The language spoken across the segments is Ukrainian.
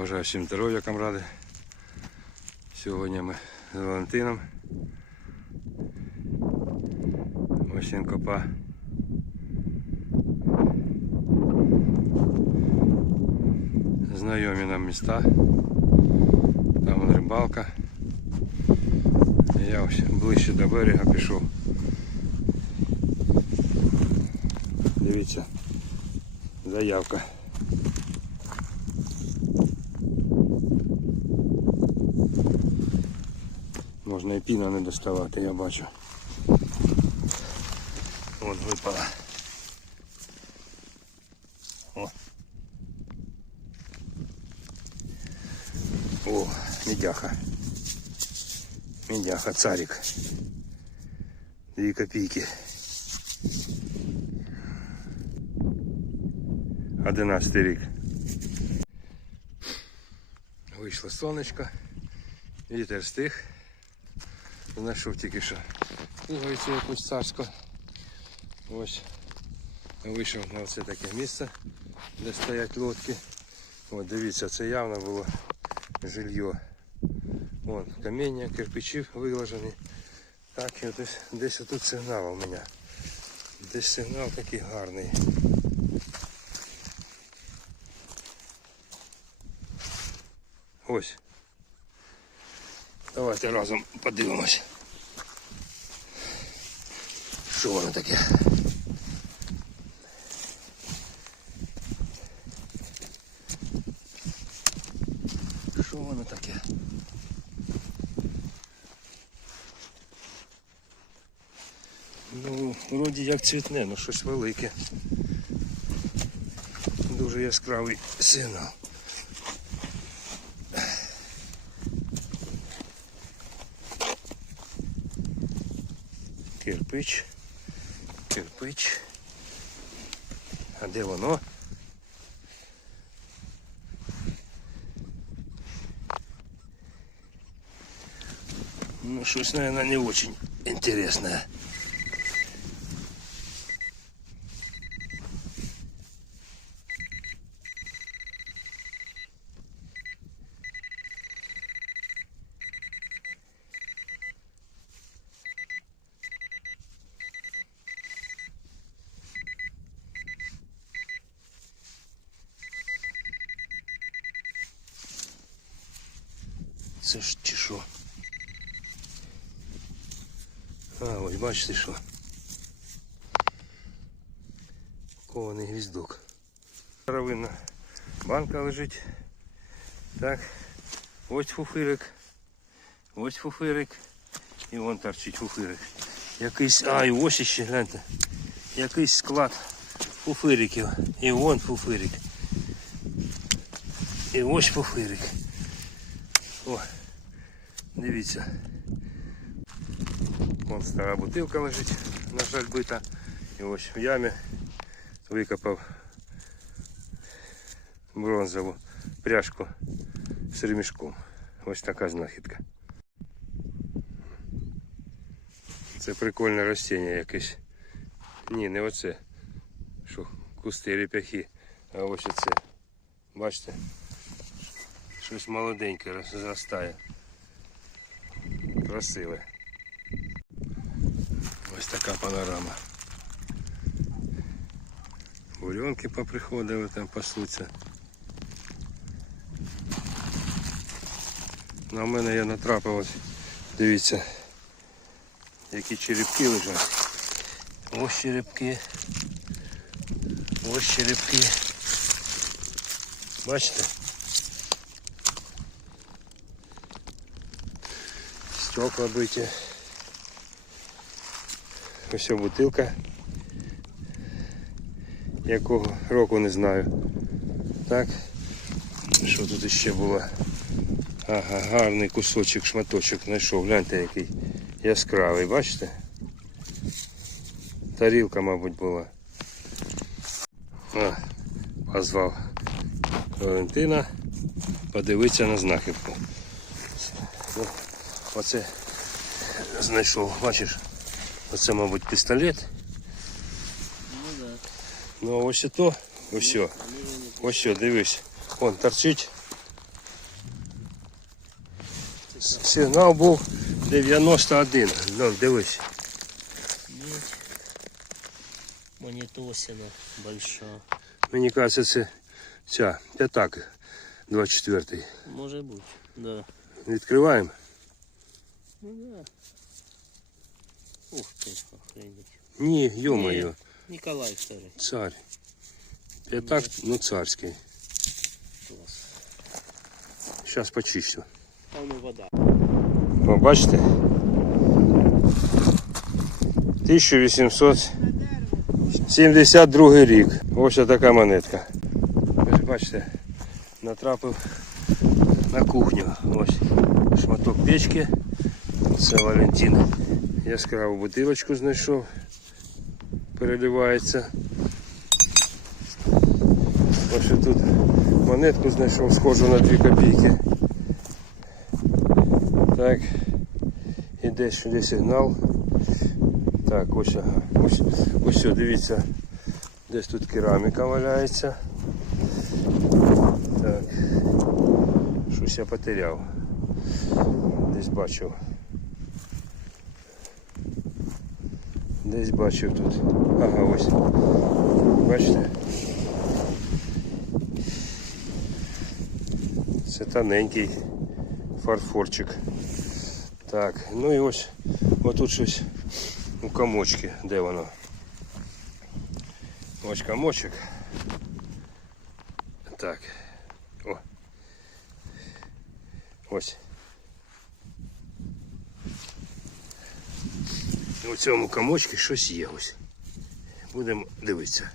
Бажаю всім здоров'я, камради. Сьогодні ми з Валентином. Ось він копа. Знайомі нам міста. Там рибалка. Я ось ближче до берега пішов. Дивіться, заявка. Можна і піна не доставати, я бачу. От випала. О. О, медяха. Медяха, царик. Дві копійки. 11 рік. Вийшло сонечко. Вітер стих. Знайшов тільки що пуговицю якусь царську. Ось вийшов на це таке місце, де стоять лодки. От дивіться, це явно було жилье. Вон каміння, кирпичі виложені. Так, і ось десь тут сигнал у мене. Десь сигнал такий гарний. Ось. Давайте разом подивимось. Що воно таке? Що воно таке? Ну, вроді як цвітне, ну щось велике. Дуже яскравий сигнал. Кирпич. Кирпич. А де воно? Ну, щось, наверное, не очень интересное. Це ж чи що? А, ось бачите що. Кований гвіздок. Старовинна банка лежить. Так. Ось фуфирик. Ось фуфирик. І вон торчить фуфирик. Якийсь. А, і ось ще гляньте. Якийсь склад фуфириків. І вон фуфирик. І ось фуфирик. О, дивіться. Вон стара бутилка лежить, на жаль, бита. І ось в ямі викопав бронзову пряжку з ремішком. Ось така знахідка. Це прикольне рослиння якесь. Ні, не оце. Що кусти реп'яхи, а ось оце. Бачите? Щось молоденьке зростає. Красиве. Ось така панорама. Буренки поприходили там пасуться. На мене я натрапив, ось, дивіться, які черепки лежать. Ось черепки. Ось черепки. Бачите? Стекла биті. Ось бутилка. Якого року не знаю. Так. Що тут ще було? Ага, гарний кусочок, шматочок знайшов. Гляньте який яскравий, бачите? Тарілка, мабуть, була. А, позвав Валентина подивитися на знахідку. Оце знайшов, бачиш? Оце, мабуть, пістолет. Ну да. Ну ось і то, ось. о. Ось, о, дивись. Вон торчить. Сигнал був 91. Ну, дивись. Медь. Монетосина большая. Мені кажеться, це ця п'ятак 24. Может быть, да. Відкриваємо. Ну да. Ух ты, охренеть. Ні, йо-моє, Николай второй. цар. П'ятак, ну царський. Класс. Зараз почищу. Там и вода. О, бачите? 1872 рік. Ось така монетка. Ви ж бачите, натрапив на кухню. Ось шматок печки. Це Валентин. Яскраву бутилочку знайшов. Переливається. Ось тут монетку знайшов, схожу на 2 копійки. Так. Іде сюди сигнал. Так, ось, ось, ось дивіться. Десь тут кераміка валяється. Так. Щось я потеряв. Десь бачив. Десь бачив тут. Ага, ось. Бачите? Це тоненький фарфорчик. Так, ну і ось отут щось у комочки, де воно? Ось комочок. Так. О. Ось. У цьому комочці щось є ось. Будемо дивитися.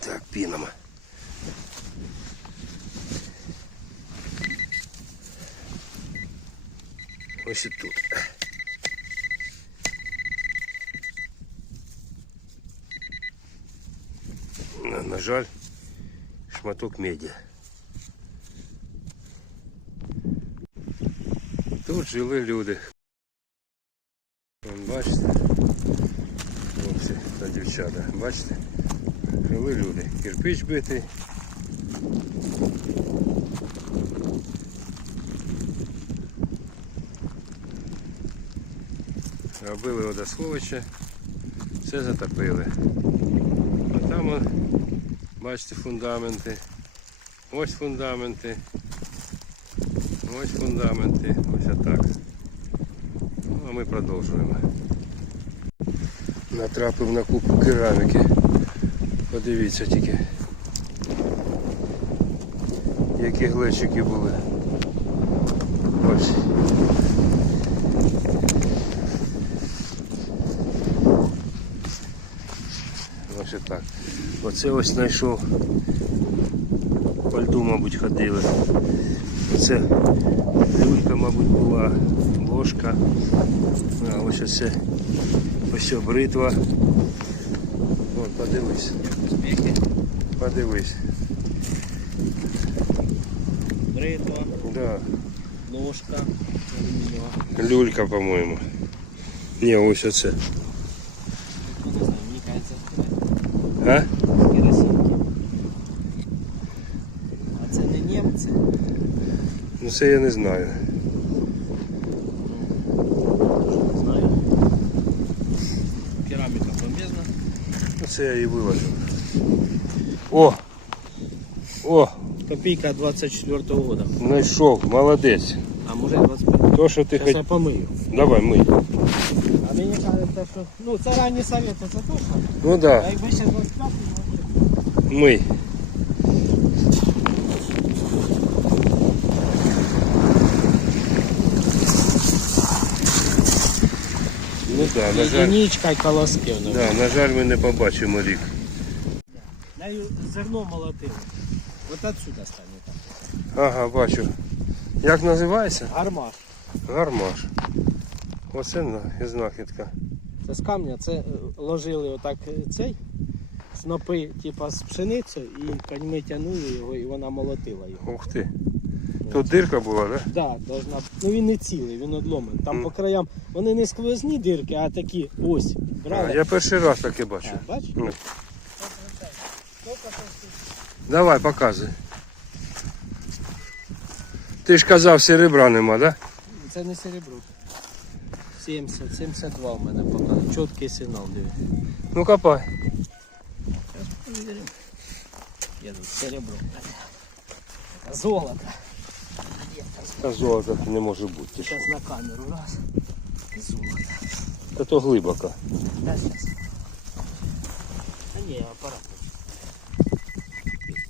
Так, піном. Ось і тут. На, жаль, шматок меді. Тут жили люди. Вон, бачите? Хлопці та дівчата. Бачите? Жили люди. Кирпич битий. Робили водосховище, все затопили. А там, бачите, фундаменти. Ось фундаменти. Ось фундаменти. Ось отак. Ну, а ми продовжуємо. Натрапив на купу кераміки. Подивіться тільки. Які глечики були. Ось. Ось так. Оце ось знайшов. По льду, мабуть, ходили. Оце люлька, мабуть, була, ложка. А ось оце ось бритва. От, подивись. Подивись. Бритва, Да. ложка. Люлька, по-моєму. Ні, ось оце. А? Ну це я не знаю. Не знаю. Кераміка помізна. Ну це я і виложив. О! О! Копійка 24-го года. Знайшов, молодець. А може 25. То, що ти Зараз я хоч. помию. Давай, мий. А мені кажеться, що... Ну, це ранні совєти, це точно. Ну А да, якби ще 25 може. мий. Да, на жаль, і колоски. воно. да, на жаль, ми не побачимо рік. Нею зерно молотили. От отсюда стане так. Ага, бачу. Як називається? Гармаш. Гармаш. Оце на- знахідка. Це з камня, це е, ложили отак е, цей снопи, типа з пшеницею, і коньми тягнули його, і вона молотила його. Ух ти. Тут дирка була? Да? Да, должна. Ну він не цілий, він одломаний. Там по краям вони не сквозні дирки, а такі ось. А, Брали. я перший раз таке бачу. А, бач? Ну. Давай, показуй. Ти ж казав, серебра нема, да? Це не серебро. 70, 72 в мене показує. Чіткий сигнал, диви. Ну копай. Є тут серебро. Золото. Та золота не може бути. ти що. Зараз на камеру раз. Золото. Та то глибоко. Да, сейчас. А ні, апарат.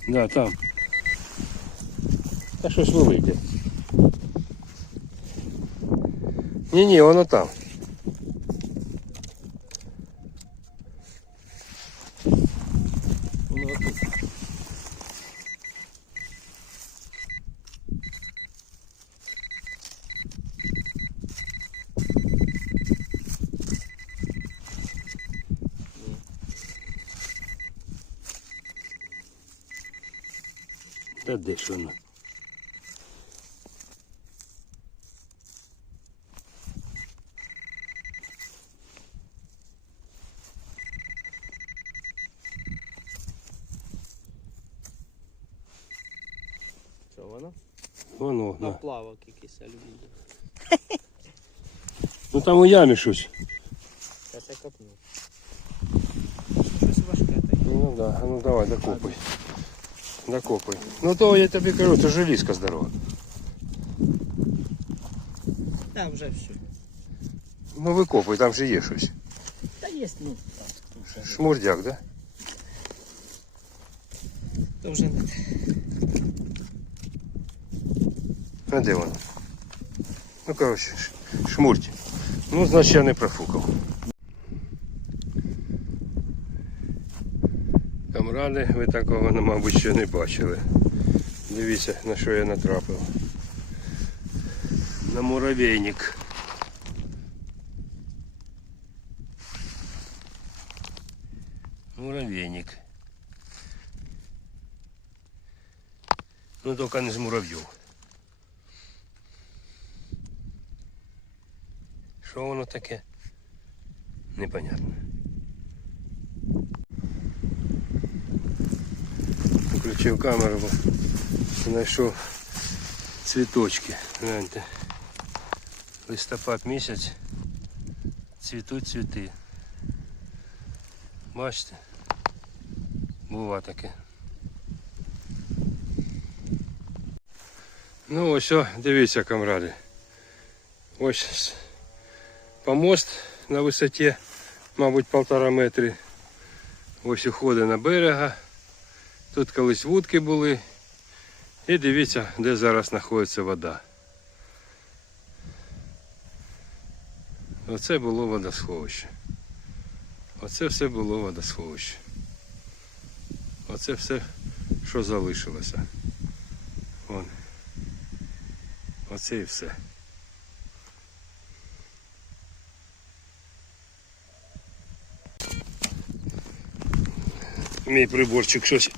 Да, там. Та щось велике. Ні, ні, воно там. де ж воно? Що воно? Воно, да. Наплавок якийсь алюміній. Ну там у ямі щось. Зараз я копну. Щось важке таке. Ну да, а ну давай, докопай. Докопай. Ну то я тобі кажу, це желізка здорова. Та вже все. Ну викопай, там же є щось. Та є, ну, так, то вже, Шмурдяк, да? то вже не те. А де воно? Ну коротше, ш- шмурть. Ну, значить я не профукав. Камради, ви такого, ну, мабуть, ще не бачили. Дивіться, на що я натрапив. На муравейник. Муравейник. Ну, только не з муравьев. Що воно таке? Непонятно. Включив камеру, бо знайшов цвіточки. Гляньте. Листопад місяць. Цвітуть цвіти. Бачите? Бува таке. Ну ось, дивіться, камради. Ось помост на висоті, мабуть, полтора метри. Ось уходи на берега. Тут колись вудки були. І дивіться, де зараз знаходиться вода. Оце було водосховище. Оце все було водосховище. Оце все, що залишилося. Вон. Оце і все. Мій приборчик щось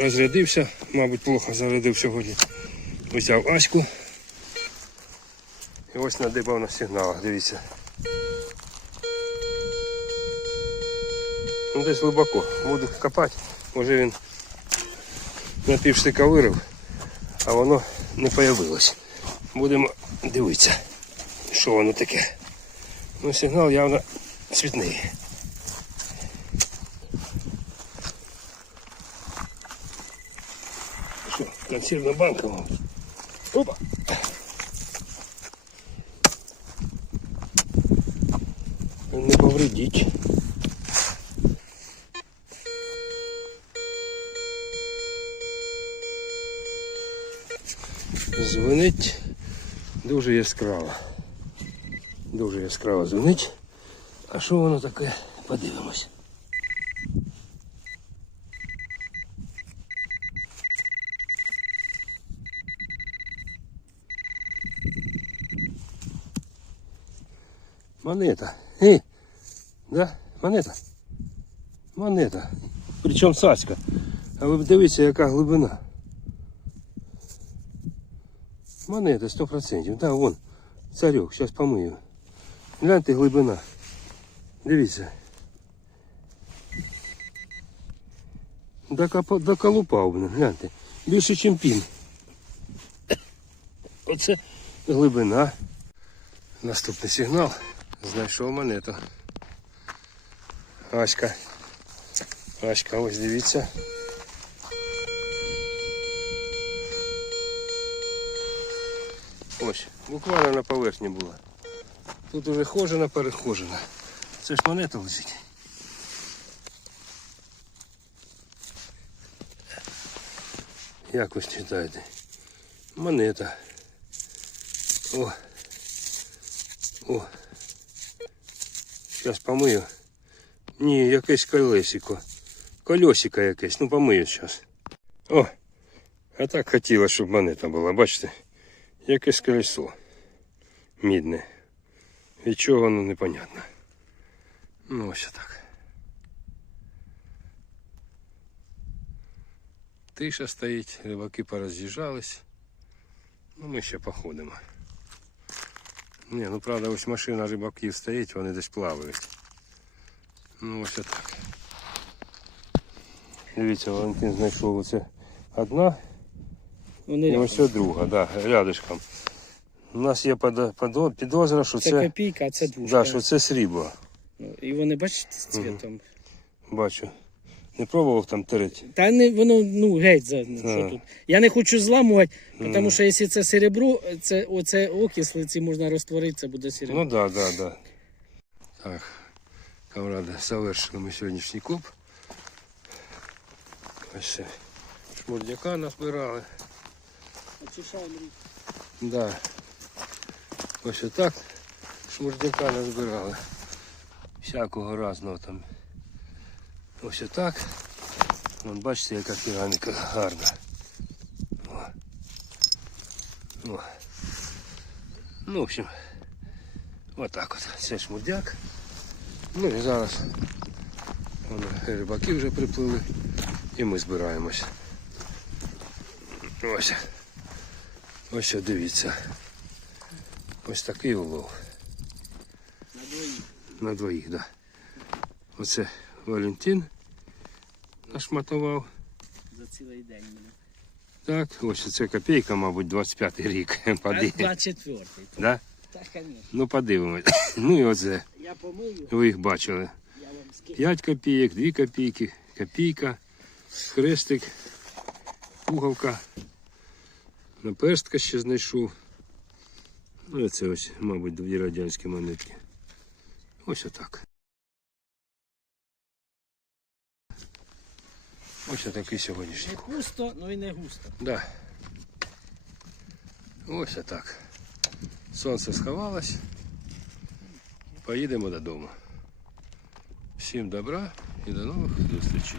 розрядився, мабуть, плохо зарядив сьогодні. Взяв Аську. І ось надибав на сигналах, дивіться. Ну десь глибоко. Буду копати. Може він на півштика вирив, а воно не появилось. Будемо дивитися, що воно таке. Ну, сигнал явно цвітний. Банка, мабуть. Опа! Не повредіть. Дзвонить дуже яскраво. Дуже яскраво дзвонить. А що воно таке? Подивимось. Монета. Эй, да? Монета. Монета. Причому саська. А ви дивіться, яка глибина. Монета 100%. Да, вон. Царек, зараз помию. Гляньте глибина. Дивіться. Доколупав, гляньте. Більше, ніж пін. Оце глибина. Наступний сигнал. Знайшов монету. Аська. Аська, ось дивіться. Ось, буквально на поверхні була. Тут уже хожена, перехожена. Це ж монета лежить. Як ви читаєте? Монета. О. О. Зараз помию. Ні, якесь колесико. Колесико якесь, ну помию зараз. О! А так хотіла, щоб монета була, бачите? Якесь колесо. Мідне. Від чого воно непонятно. Ну ось так. Тиша стоїть, рибаки пороз'їжджались. Ну ми ще походимо. Ні, ну правда, ось машина рибаків стоїть, вони десь плавають. Ну ось так. Дивіться, Валентин знайшов оце одна Вони і ось ось друга, да, рядышком. У нас є підозра, що це це, копійка, а це двушка. да, що це срібло. Ну, І вони, бачите, з цвітом. Бачу. Не пробував там тереть. Та не воно ну геть за ну, що тут. Я не хочу зламувати, тому що якщо це серебро, це оце окисло, ці можна розтворити, це буде серебро. Ну да, да, да. Так, камради, завершили ми сьогоднішній куб. Ось шмурдяка назбирали. Очищаємо рік. Да. Ось отак шмурдяка назбирали. Всякого разного там. Ось отак. Вон бачите, яка кераміка гарна. О. О. Ну, в общем, отак от. Це шмурдяк. Ну і зараз вон, рибаки вже приплили і ми збираємось. Ось. Ось що дивіться. Ось такий улов. На двоїх. На двоїх, так. Да. Оце Валентин нашматував. За цілий день мене. Так, ось це копійка, мабуть, 25 рік. 24-й. Да? Так, звісно. Ну подивимось. Ну і оце. Я помию, Ви їх бачили. я вам 5 копійок, 2 копійки, копійка, хрестик, пуговка. Наперстка ще знайшов. Ну, це ось, мабуть, дві радянські монетки. Ось отак. Ось отакий сьогоднішній. Не густо, але і не густо. Да. Ось отак. Сонце сховалось. Поїдемо додому. Всім добра і до нових зустрічей.